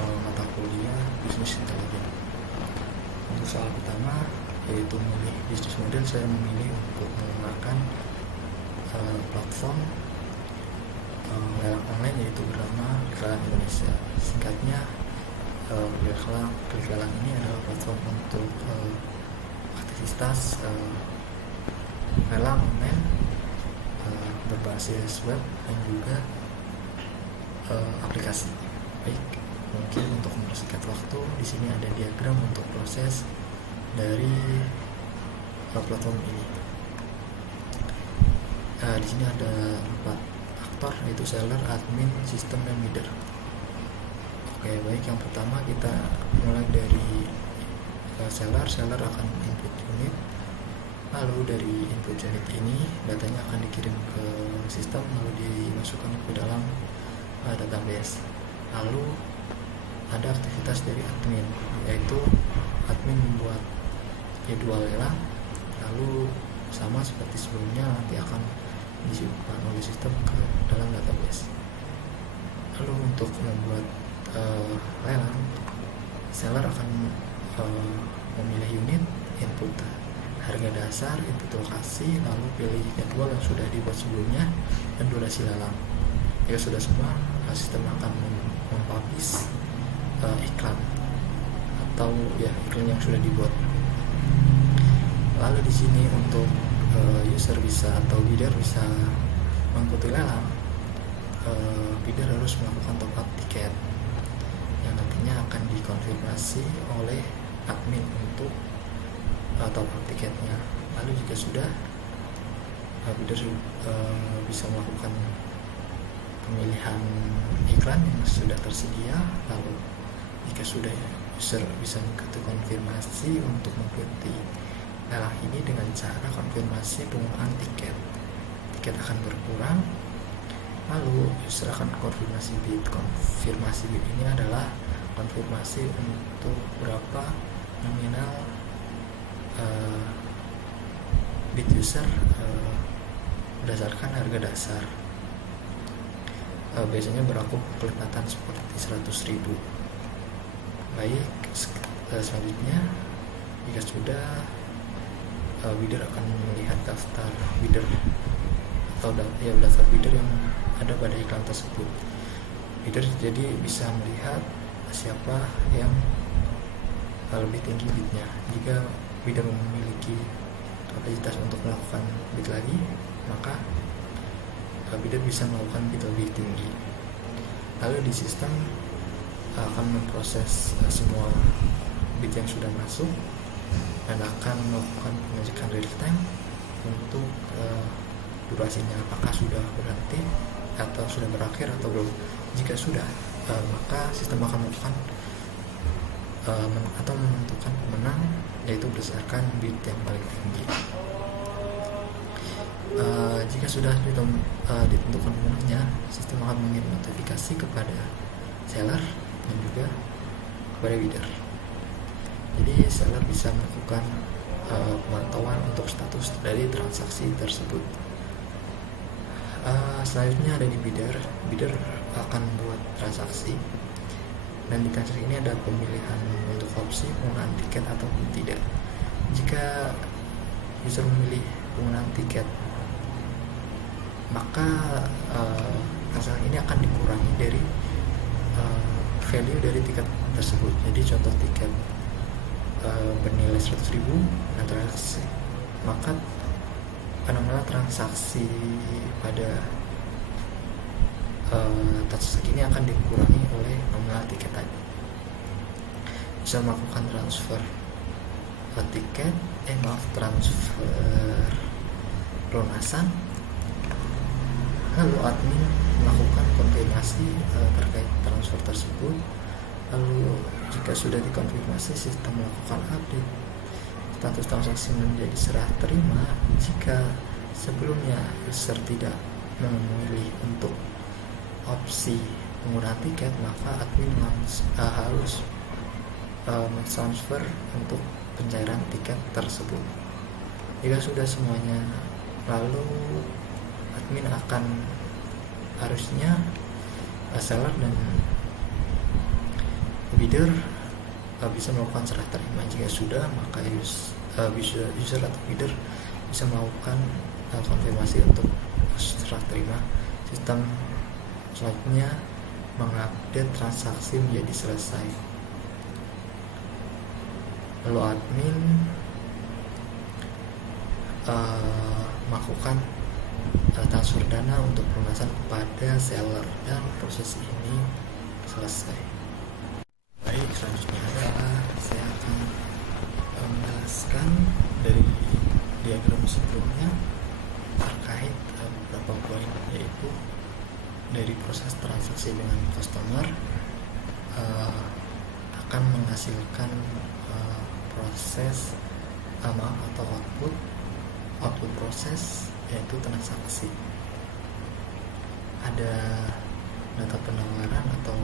mata kuliah bisnis intelijen. Untuk soal pertama yaitu memilih bisnis model, saya memilih untuk menggunakan platform lelang online yaitu bernama Klik Lelang Indonesia. Singkatnya, Klik Lelang ini adalah platform untuk aktivitas lelang online berbasis web dan juga aplikasi. Baik, mungkin untuk mempersingkat waktu, di sini ada diagram untuk proses dari platform ini. Di sini ada 4 aktor, yaitu seller, admin, sistem, dan bidder. Oke, baik, yang pertama kita mulai dari seller. Seller akan input unit, lalu dari input unit ini datanya akan dikirim ke sistem, lalu dimasukkan ke dalam database. Lalu ada aktivitas dari admin, yaitu admin membuat jadwal lelang, lalu sama seperti sebelumnya nanti akan disimpan oleh sistem ke dalam database. Lalu untuk membuat lelang, seller akan memilih unit, input harga dasar, input lokasi, lalu pilih jadwal yang sudah dibuat sebelumnya dan durasi lelang. Jika sudah semua, sistem akan mempublish iklan atau iklan yang sudah dibuat. Lalu di sini untuk user bisa atau bidder bisa mengikuti lelang, bidder harus melakukan top up tiket yang nantinya akan dikonfirmasi oleh admin untuk top up tiketnya. Lalu jika sudah, bidder bisa melakukan pemilihan iklan yang sudah tersedia. Lalu jika sudah, user bisa mengikuti konfirmasi untuk mengikuti lelang ini dengan cara konfirmasi penggunaan tiket. Tiket akan berkurang, lalu user akan konfirmasi bid. Konfirmasi bid ini adalah konfirmasi untuk berapa nominal bid user berdasarkan harga dasar. Biasanya berlaku kelipatan seperti 100.000. Baik, selanjutnya jika sudah, bidder akan melihat daftar bidder atau daftar bidder yang ada pada iklan tersebut. Bidder jadi bisa melihat siapa yang lebih tinggi bidnya. Jika bidder memiliki kapasitas untuk melakukan bid lagi, maka bidder bisa melakukan bid lebih tinggi. Lalu di sistem akan memproses semua bid yang sudah masuk dan akan melakukan pengecekan real time untuk durasinya, apakah sudah berhenti atau sudah berakhir atau belum. Jika sudah, maka sistem akan melakukan atau menentukan pemenang, yaitu berdasarkan bid yang paling tinggi. Jika sudah ditentukan pemenangnya, sistem akan mengirim notifikasi kepada seller dan juga kepada bidder. Jadi seller bisa melakukan pemantauan untuk status dari transaksi tersebut. Selanjutnya ada di bidder. Bidder akan buat transaksi, dan di transaksi ini ada pemilihan untuk opsi penggunaan tiket ataupun tidak. Jika user memilih penggunaan tiket, maka transaksi ini akan dikurangi dari value dari tiket tersebut. Jadi contoh tiket bernilai 100.000 transaksi, maka transaksi pada transaksi ini akan dikurangi oleh nominal tiket tadi. Bisa melakukan transfer transfer pelunasan, lalu admin melakukan konfirmasi terkait transfer tersebut. Lalu jika sudah dikonfirmasi, sistem melakukan update status transaksi menjadi serah terima. Jika sebelumnya user tidak memilih untuk opsi penggunaan tiket, maka admin harus transfer untuk pencairan tiket tersebut. Jika sudah semuanya, lalu admin akan harusnya seller dan bidder bisa melakukan serah terima. Jika sudah, maka user atau bidder bisa melakukan konfirmasi untuk serah terima. Sistem selanjutnya mengupdate transaksi menjadi selesai. Lalu admin melakukan transfer dana untuk pelunasan kepada seller dan proses ini selesai. Baik, selanjutnya adalah saya akan menjelaskan dari diagram sebelumnya terkait beberapa poin, yaitu dari proses transaksi dengan customer akan menghasilkan proses atau output proses, yaitu transaksi. Ada data penawaran atau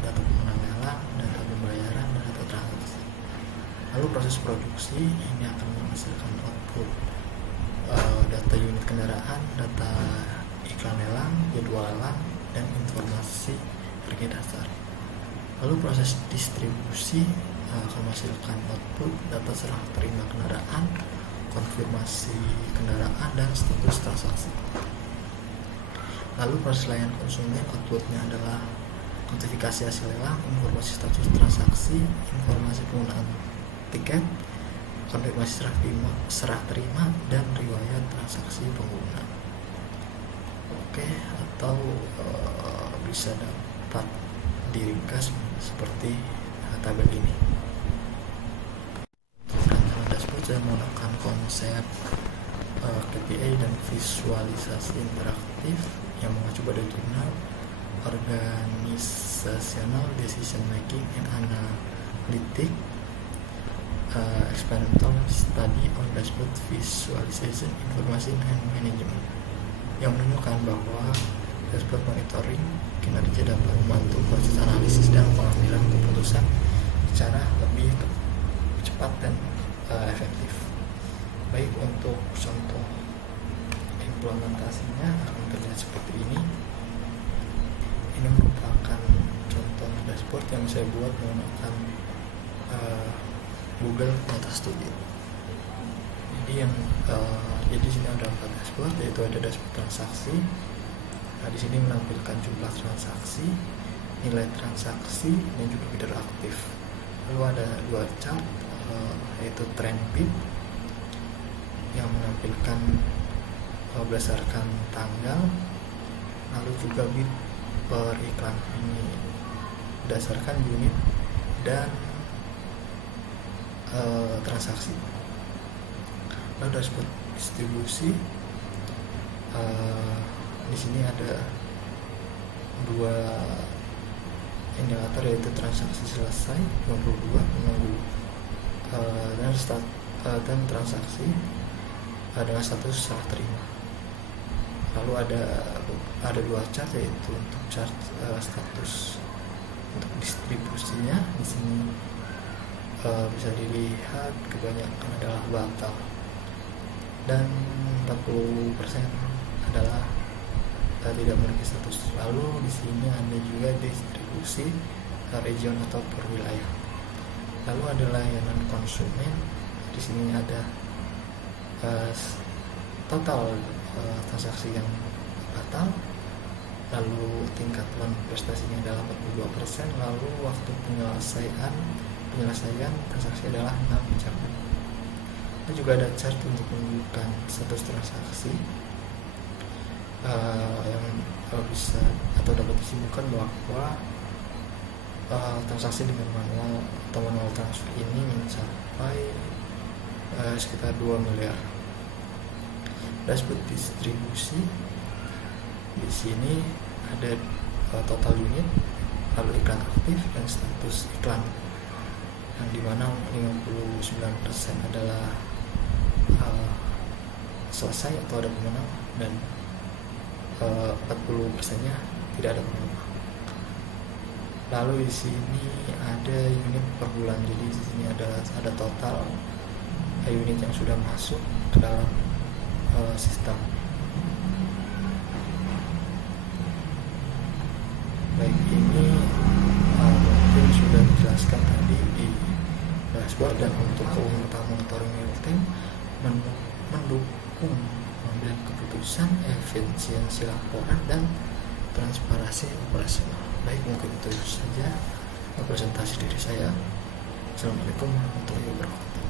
data pemenang lelang, data pembayaran, dan data transaksi. Lalu proses produksi ini akan menghasilkan output data unit kendaraan, data iklan lelang, jadwal lelang, dan informasi harga dasar. Lalu proses distribusi akan menghasilkan output data serah terima kendaraan, konfirmasi kendaraan, dan status transaksi. Lalu proses layanan konsumen, outputnya adalah notifikasi hasil lelang, informasi status transaksi, informasi penggunaan tiket, konfirmasi serah terima, dan riwayat transaksi pengguna. Oke, atau bisa dapat diringkas seperti tabel ini. Dashboard saya menggunakan konsep KPI dan visualisasi interaktif yang mengacu pada jurnal Organizational Decision Making and Analytic Experimental Study on Dashboard Visualization Information and Management, yang menunjukkan bahwa dashboard monitoring kinerja dapat membantu proses analisis dan pengambilan keputusan secara lebih cepat dan efektif. Baik, untuk contoh implementasinya akan terlihat seperti ini. Ini merupakan contoh dashboard yang saya buat menggunakan Google Data Studio. Jadi di sini ada 4 dashboard, yaitu ada dashboard transaksi. Nah, di sini menampilkan jumlah transaksi, nilai transaksi, dan juga bidder aktif. Lalu ada 2 chart, yaitu trend bid yang menampilkan berdasarkan tanggal, lalu juga bid per iklan, ini berdasarkan unit dan transaksi. Lalu dashboard distribusi, di sini ada 2 indikator, yaitu transaksi selesai 22 menunggu dan transaksi dengan status serah terima. Lalu ada 2 chart, yaitu untuk chart status untuk distribusinya. Di sini bisa dilihat kebanyakan adalah batal dan 40% adalah tidak memiliki status. Lalu di sini ada juga distribusi region atau per wilayah. Lalu ada layanan konsumen. Di sini ada total transaksi yang batal, lalu tingkat prestasinya adalah 42%, lalu waktu penyelesaian transaksi adalah 6 jam. Dan juga ada chart untuk menunjukkan status transaksi yang bisa atau dapat disimpulkan bahwa transaksi dengan manual transfer ini mencapai sekitar 2 miliar. Dashboard distribusi, di sini ada total unit, lalu iklan aktif, dan status iklan, yang dimana 59% adalah selesai atau ada pemenang, dan 40%-nya tidak ada pemenang. Lalu di sini ada unit per bulan, jadi di sini ada total unit yang sudah masuk ke dalam sistem. Baik, ini mungkin sudah dijelaskan dashboard. Dan untuk monitoring real time mendukung pengambilan keputusan, efisiensi laporan, dan transparansi operasional. Baik, mungkin itu saja presentasi diri saya. Assalamualaikum warahmatullahi wabarakatuh.